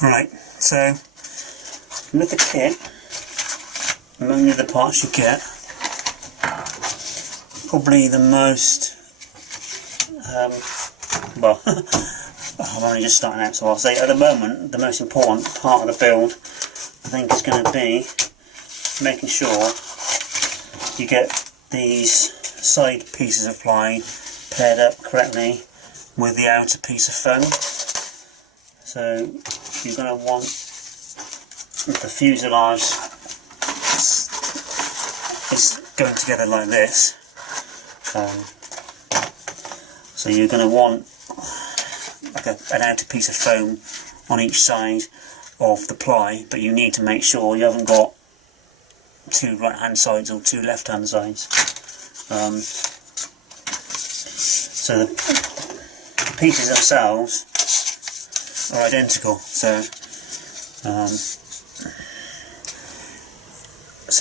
Right, so with the kit, many of the parts you get, probably the most, well, I'm only just starting out, so I'll say at the moment the most important part of the build I think is going to be making sure you get these side pieces of ply paired up correctly with the outer piece of foam. So you're going to want the fuselage is going together like this. So you're going to want like an outer piece of foam on each side of the ply, but you need to make sure you haven't got two right hand sides or two left hand sides. So the pieces themselves are identical, so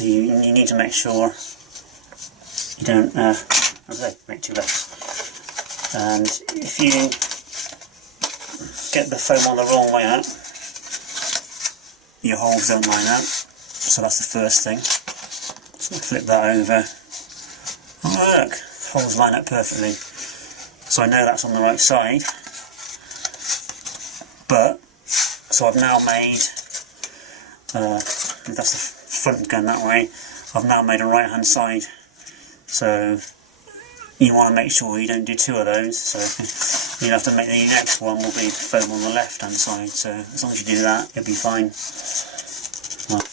you need to make sure you don't make two lefts. And if you get the foam on the wrong way out, your holes don't line up, so that's the first thing. So flip that over. Oh look, holes line up perfectly. So I know that's on the right side. But, so I've now made, that's the front going that way, I've now made a right hand side. So you want to make sure you don't do two of those, so you'll have to make the next one will be foam on the left hand side, so as long as you do that you'll be fine. Well,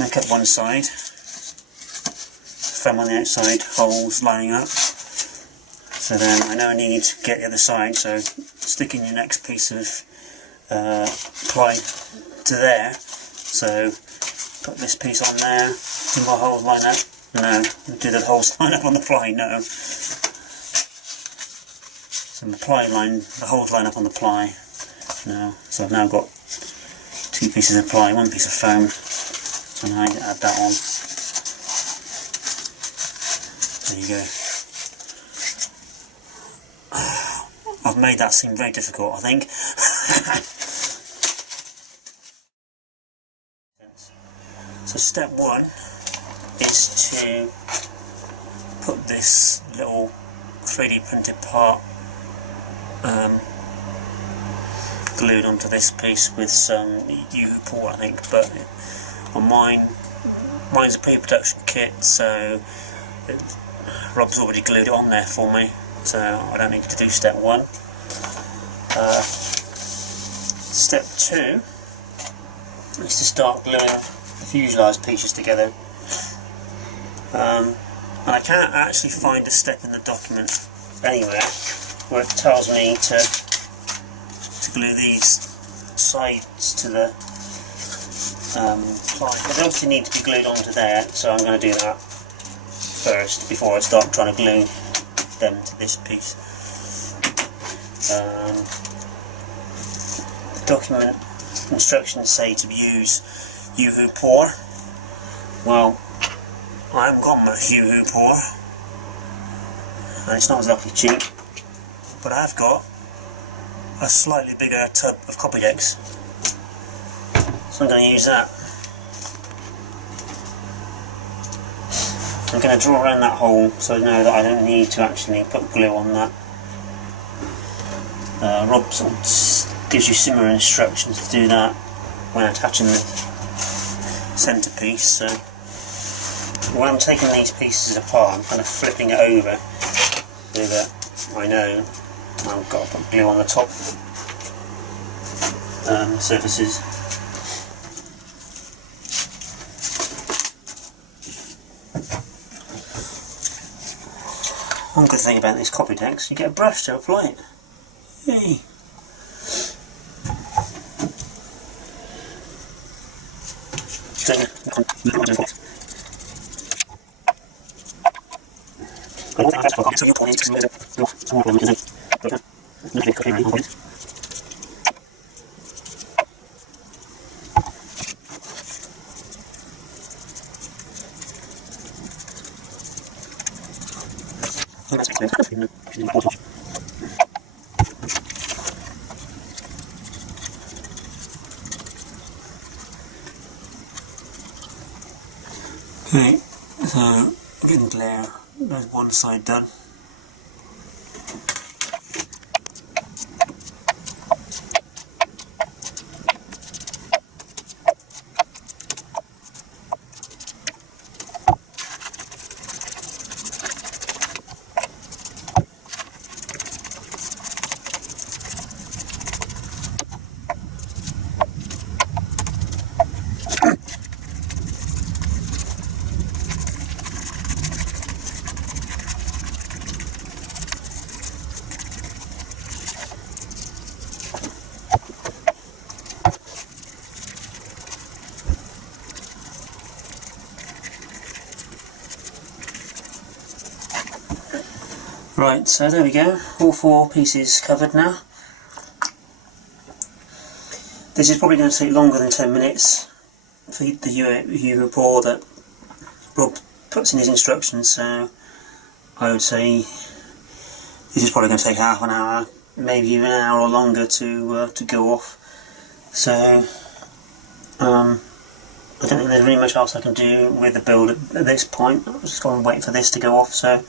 make up one side, foam on the outside, holes lining up. So then I know I need to get the other side, so stick in your next piece of ply to there. So put this piece on there. Do my holes line up? No. Do the holes line up on the ply? No. So the ply line, the holes line up on the ply. No. So I've now got two pieces of ply, one piece of foam. So now I need to add that on. There you go. I've made that seem very difficult, I think. So step one is to put this little 3D printed part glued onto this piece with some U-port, I think, but on mine's a pre-production kit, so Rob's already glued it on there for me, so I don't need to do step one. Step two is to start gluing the fuselage pieces together. And I can't actually find a step in the document anywhere where it tells me to glue these sides to the ply. They obviously need to be glued onto there, so I'm going to do that first before I start trying to glue them to this piece. The document instructions say to use U-pour. Well, I haven't got much U-pour, and it's not exactly cheap, but I've got a slightly bigger tub of copy decks, so I'm going to use that. I'm going to draw around that hole so I know that I don't need to actually put glue on that. Rob sort of gives you similar instructions to do that when attaching the centrepiece. So when I'm taking these pieces apart, I'm kind of flipping it over so that I know I've got to put glue on the top surfaces. One good thing about these copy decks, you get a brush to apply it. Yay! layer, there's one side done. Right, so there we go, all 4 pieces covered now. This is probably going to take longer than 10 minutes for the Euro bore that Rob puts in his instructions, so I would say this is probably going to take half an hour, maybe even an hour or longer to go off. So I don't think there's really much else I can do with the build at this point. I'm just going to wait for this to go off. So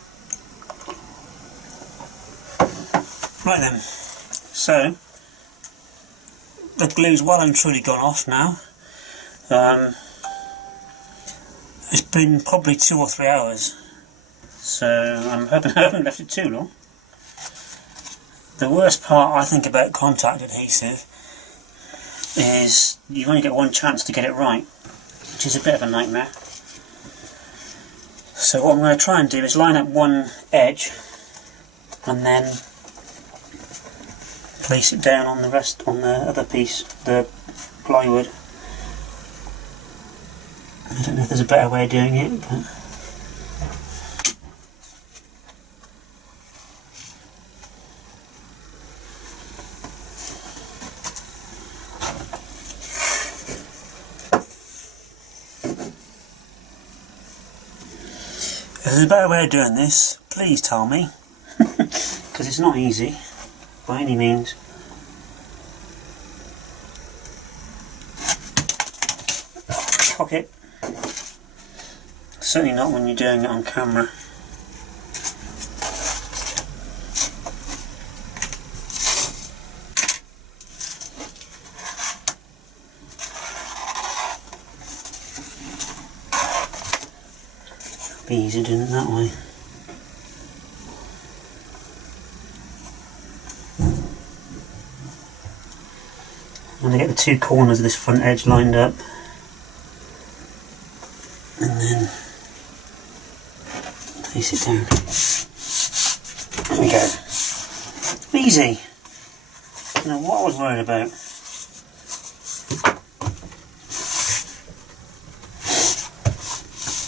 right then, so the glue's well and truly gone off now. It's been probably 2 or 3 hours, so I'm hoping I haven't left it too long. The worst part I think about contact adhesive is you only get one chance to get it right, which is a bit of a nightmare. So what I'm going to try and do is line up one edge and then place it down on the rest, on the other piece, the plywood. I don't know if there's a better way of doing it, but if there's a better way of doing this, please tell me, because it's not easy by any means. Pocket. Certainly not when you're doing it on camera. It'll be easier doing it that way. I'm going to get the 2 corners of this front edge lined up, and then place it down. There we go. Easy. I don't know what I was worried about.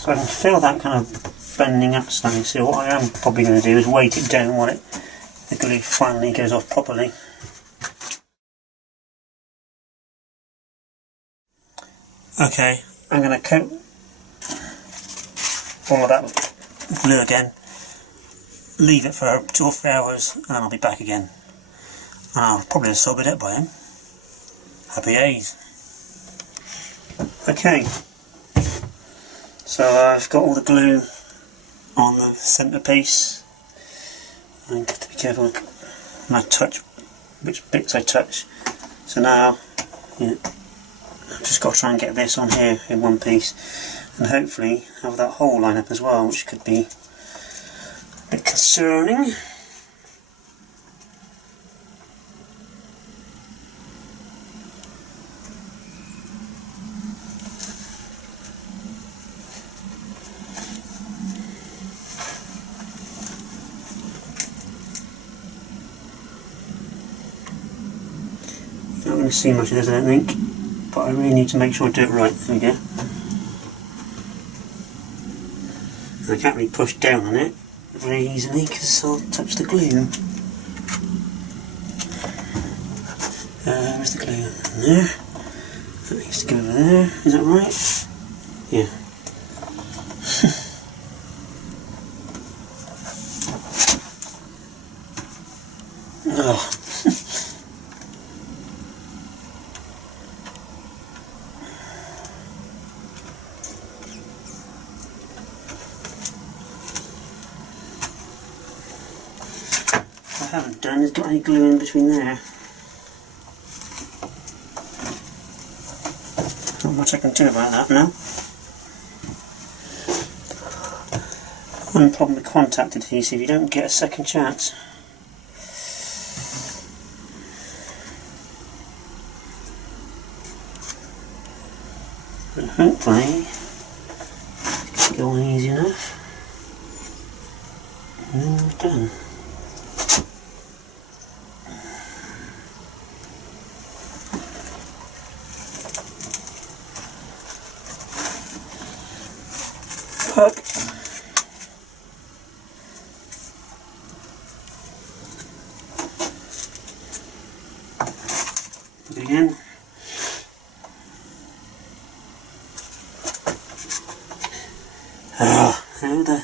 So I can feel that kind of bending up slightly, so what I am probably going to do is weight it down while the glue finally goes off properly. Okay, I'm going to coat all of that with glue again, leave it for 2 or 3 hours, and then I'll be back again. And I'll probably have sobered it by then. Happy days. Okay, so I've got all the glue on the centre piece. I have to be careful when I touch which bits I touch. So now, yeah, I've just got to try and get this on here in one piece, and hopefully have that hole line up as well, which could be a bit concerning. You're not going to see much of this, I don't think. But I really need to make sure I do it right. There we go. I can't really push down on it very easily because I'll touch the glue. Where's the glue? In there. That needs to go over there. Is that right? Yeah. Oh. haven't done is got any glue in between there. Not much I can do about that now. One problem with contact adhesive, you don't get a second chance. But hopefully it's going easy enough. And then we're done. Hook. Again. Oh, how the...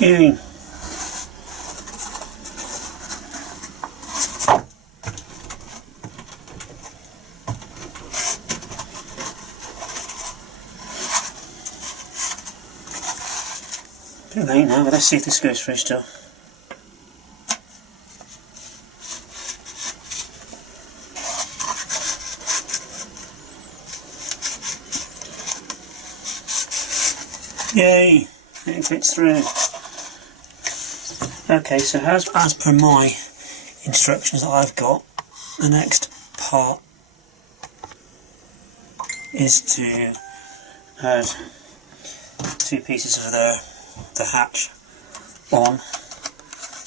Going. Too late now, but let's see if this goes through still. Yay! It fits through. Okay, so as per my instructions that I've got, the next part is to add 2 pieces of the hatch on.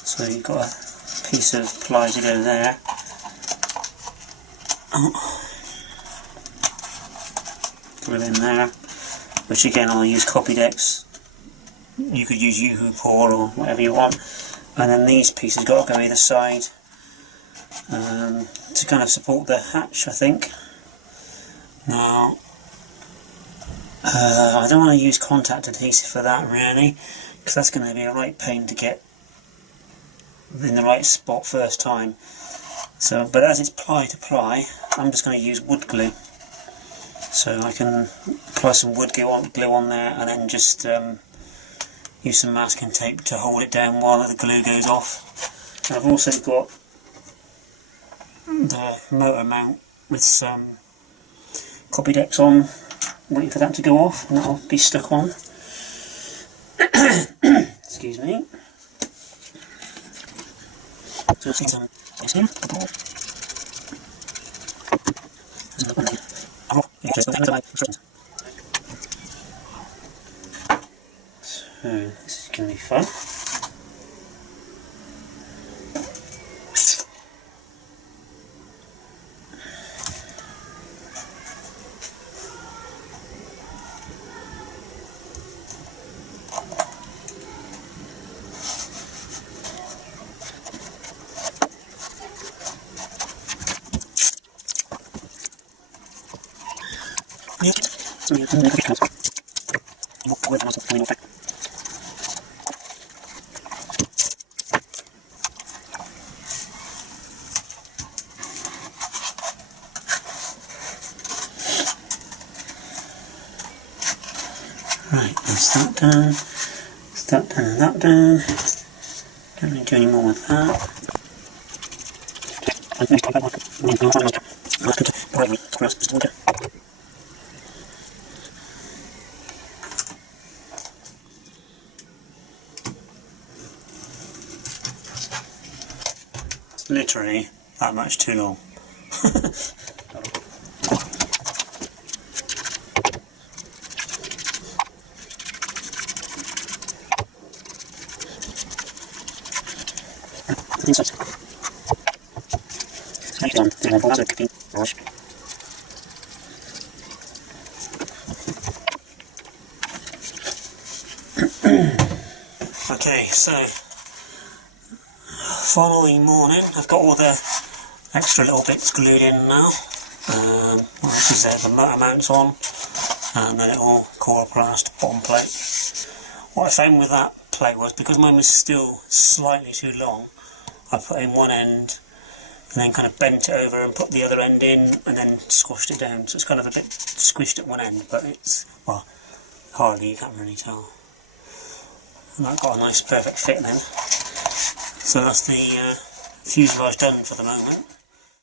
So you've got a piece of ply to go there. Put it in there, which again I'll use Copydex. You could use U-hoop or whatever you want. And then these pieces got to go either side to kind of support the hatch, I think. Now, I don't want to use contact adhesive for that really, because that's going to be a right pain to get in the right spot first time. So, but as it's ply to ply, I'm just going to use wood glue. So I can apply some wood glue on there, and then just use some masking tape to hold it down while the glue goes off. And I've also got the motor mount with some Copydex on, waiting for that to go off, and that'll be stuck on. Excuse me. So I've seen some things here. So this is going to be fun. Right, that's that done. That's that done and that done. Don't really do any more with that. It's literally that much too long. Okay, so following morning, I've got all the extra little bits glued in now. This is the motor mounts on, and the little coroplast bottom plate. What I found with that plate was, because mine was still slightly too long, I put in one end and then kind of bent it over and put the other end in and then squashed it down. So it's kind of a bit squished at one end, but it's, well, hardly, you can't really tell. And that got a nice perfect fit then. So that's the fuselage done for the moment.